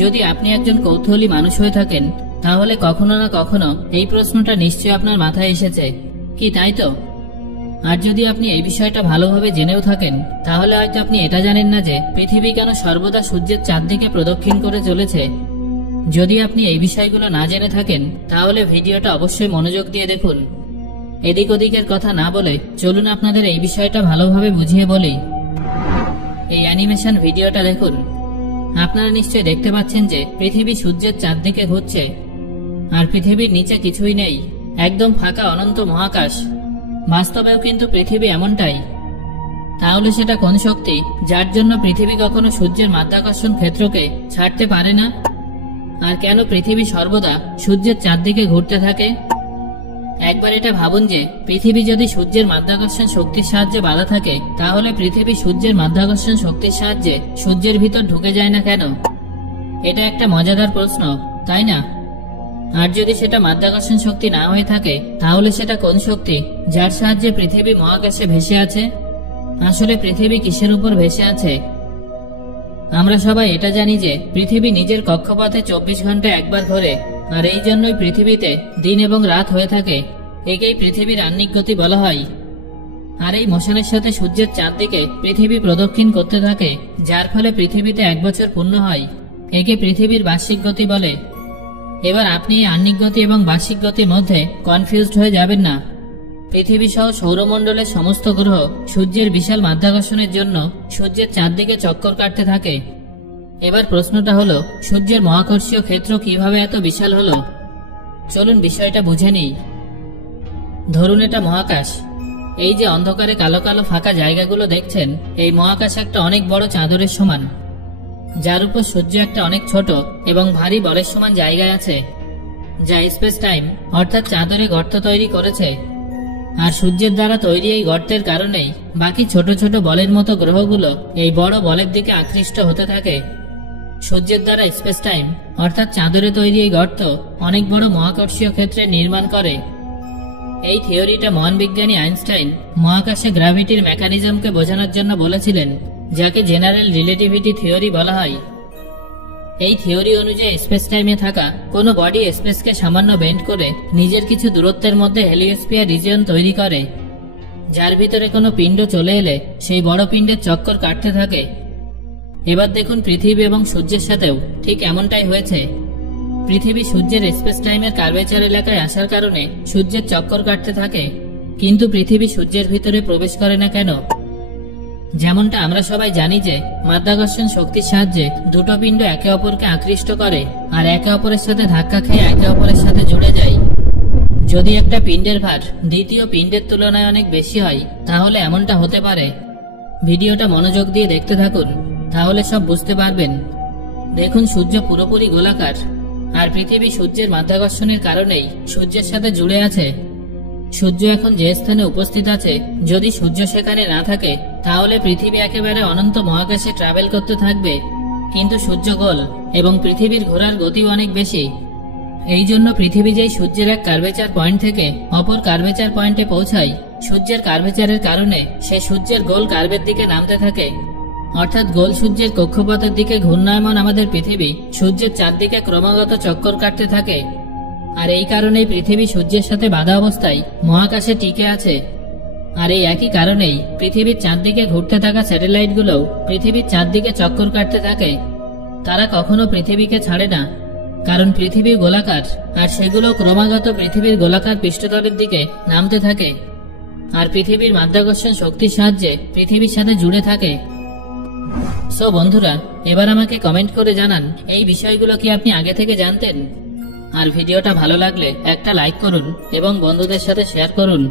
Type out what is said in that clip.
যদি আপনি একজন কৌতূহলী মানুষ হয়ে থাকেন তাহলে কখনো না কখনো এই প্রশ্নটা নিশ্চয়ই আপনার মাথায় এসেছে, কি তাই তো? আর যদি আপনি এই বিষয়টা ভালোভাবে জেনেও থাকেন তাহলে হয়তো আপনি এটা জানেন না যে পৃথিবী কেন সর্বদা সূর্যের চারদিকে প্রদক্ষিণ করে চলেছে। যদি আপনি এই বিষয়গুলো না জেনে থাকেন তাহলে ভিডিওটা অবশ্যই মনোযোগ দিয়ে দেখুন। এদিক ওদিকের কথা না বলে চলুন আপনাদের এই বিষয়টা ভালোভাবে বুঝিয়ে বলি। এই অ্যানিমেশন ভিডিওটা দেখুন। আপনারা নিশ্চয়ই দেখতে পাচ্ছেন যে পৃথিবী সূর্যের চারদিকে ঘুরছে, আর পৃথিবীর নিচে কিছুই নেই, একদম ফাঁকা অনন্ত মহাকাশ। বাস্তবেও কিন্তু পৃথিবী এমনটাই। তাহলে সেটা কোন শক্তি যার জন্য পৃথিবী কখনো সূর্যের মাধ্যাকর্ষণ ক্ষেত্রকে ছাড়তে পারে না? আর কেন পৃথিবী সর্বদা সূর্যের চারদিকে ঘুরতে থাকে? একবার এটা ভাবুন যে পৃথিবী যদি সূর্যের মাধ্যাকর্ষণ শক্তির সাহায্যে বাঁধা থাকে তাহলে পৃথিবী সূর্যের মাধ্যাকর্ষণ শক্তির সাহায্যে সূর্যের ভিতর ঢুকে যায় না কেন? এটা একটা মজাদার প্রশ্ন, তাই না? আর যদি সেটা মাধ্যাকর্ষণ শক্তি না হয়ে থাকে তাহলে সেটা কোন শক্তি যার সাহায্যে পৃথিবী মহাকাশে ভেসে আছে? আসলে পৃথিবী কিসের উপর ভেসে আছে? আমরা সবাই এটা জানি যে পৃথিবী নিজের কক্ষপথে 24 ঘন্টা একবার ঘোরে, আর এই জন্যই পৃথিবীতে দিন এবং রাত হয়ে থাকে। একেই পৃথিবীর আহ্নিক গতি বলা হয়। আর এই মোশনের সাথে সূর্যের চারদিকে পৃথিবী প্রদক্ষিণ করতে থাকে, যার ফলে পৃথিবীতে 1 বছর পূর্ণ হয়। একে পৃথিবীর বার্ষিক গতি বলে। এবার আপনি এই আহ্নিক গতি এবং বার্ষিক গতির মধ্যে কনফিউজড হয়ে যাবেন না। পৃথিবী সহ সৌরমণ্ডলের সমস্ত গ্রহ সূর্যের বিশাল মাধ্যাকর্ষণের জন্য সূর্যের চারদিকে চক্কর কাটতে থাকে। এবার প্রশ্নটা হলো, সূর্যের মহাকর্ষীয় ক্ষেত্র কিভাবে এত বিশাল হলো? চলুন বিষয়টা বুঝে নিই। ধরুন এটা মহাকাশ। এই যে অন্ধকারে কালো কালো ফাঁকা জায়গাগুলো দেখছেন, এই মহাকাশ একটা অনেক বড় চাদরের সমান, যার উপর সূর্য একটা অনেক ছোট এবং ভারী বলের সমান জায়গায় আছে, যা স্পেস টাইম অর্থাৎ চাদরে গর্ত তৈরি করেছে। আর সূর্যের দ্বারা তৈরি এই গর্তের কারণেই বাকি ছোট ছোট বলের মতো গ্রহগুলো এই বড় বলের দিকে আকৃষ্ট হতে থাকে। সূর্যের দ্বারা স্পেস টাইম অর্থাৎ চাঁদরে তৈরি এই গর্ত অনেক বড় মহাকর্ষীয় ক্ষেত্রে নির্মাণ করে। এই থিওরিটা মহান বিজ্ঞানী আইনস্টাইন মহাকাশে গ্র্যাভিটির মেকানিজমকে বোঝানোর জন্য বলেছিলেন, যাকে জেনারেল রিলেটিভিটি থিওরি বলা হয়। এই থিওরি অনুযায়ী স্পেস টাইমে থাকা কোনো বডি স্পেসকে সামান্য বেন্ড করে নিজের কিছু দূরত্বের মধ্যে হেলিওস্ফিয়ার রিজিয়ন তৈরি করে, যার ভিতরে কোনো পিণ্ড চলে এলে সেই বড় পিণ্ডের চক্কর কাটতে থাকে। এবার দেখুন পৃথিবী এবং সূর্যের সাথেও ঠিক এমনটাই হয়েছে। পৃথিবী সূর্যের স্পেস টাইমের কার্ভেচার এলাকায় আসার কারণে সূর্যের চক্কর কাটতে থাকে, কিন্তু পৃথিবী সূর্যের ভিতরে প্রবেশ করে না কেন? যেমনটা আমরা সবাই জানি যে মাধ্যাকর্ষণ শক্তির সাহায্যে দুটো পিণ্ড একে অপরকে আকৃষ্ট করে আর একে অপরের সাথে ধাক্কা খেয়ে একে অপরের সাথে জুড়ে যায়। যদি একটা পিণ্ডের ভার দ্বিতীয় পিণ্ডের তুলনায় অনেক বেশি হয় তাহলে এমনটা হতে পারে। ভিডিওটা মনোযোগ দিয়ে দেখতে থাকুন, তাহলে সব বুঝতে পারবেন। দেখুন সূর্য পুরোপুরি গোলাকার, আর পৃথিবী সূর্যের মাধ্যাকর্ষণের কারণেই সূর্যের সাথে জুড়ে আছে। সূর্য এখন যে স্থানে উপস্থিত আছে, যদি সূর্য সেখানে না থাকে তাহলে পৃথিবী একেবারে অনন্ত মহাকাশে ট্রাভেল করতে থাকবে। কিন্তু সূর্য গোল এবং পৃথিবীর ঘোরার গতিও অনেক বেশি। এই জন্য পৃথিবী যেই সূর্যের এক কার্ভেচার পয়েন্ট থেকে অপর কার্ভেচার পয়েন্টে পৌঁছায়, সূর্যের কার্ভেচারের কারণে সে সূর্যের গোল কার্ভের দিকে নামতে থাকে। অর্থাৎ গোল সূর্যের কক্ষপথের দিকে ঘূর্ণায়মান আমাদের পৃথিবী সূর্যের চারদিকে ক্রমাগত চক্কর কাটতে থাকে। আর এই কারণেই পৃথিবী সূর্যের সাথে বাঁধা অবস্থায় মহাকাশে টিকে আছে। আর এই একই কারণেই পৃথিবীর চারদিকে ঘুরতে থাকা স্যাটেলাইটগুলোও পৃথিবীর চারদিকে চক্কর কাটতে থাকে। তারা কখনো পৃথিবীকে ছাড়ে না, কারণ পৃথিবী গোলাকার, আর সেগুলো ক্রমাগত পৃথিবীর গোলাকার পৃষ্ঠতলের দিকে নামতে থাকে। আর পৃথিবীর মাধ্যাকর্ষণ শক্তির সাহায্যে পৃথিবীর সাথে জুড়ে থাকে। সো বন্ধুরা, এবার আমাকে কমেন্ট করে জানান এই বিষয়গুলো কি আপনি আগে থেকে জানতেন? আর ভিডিওটা ভালো লাগলে একটা লাইক করুন এবং বন্ধুদের সাথে শেয়ার করুন।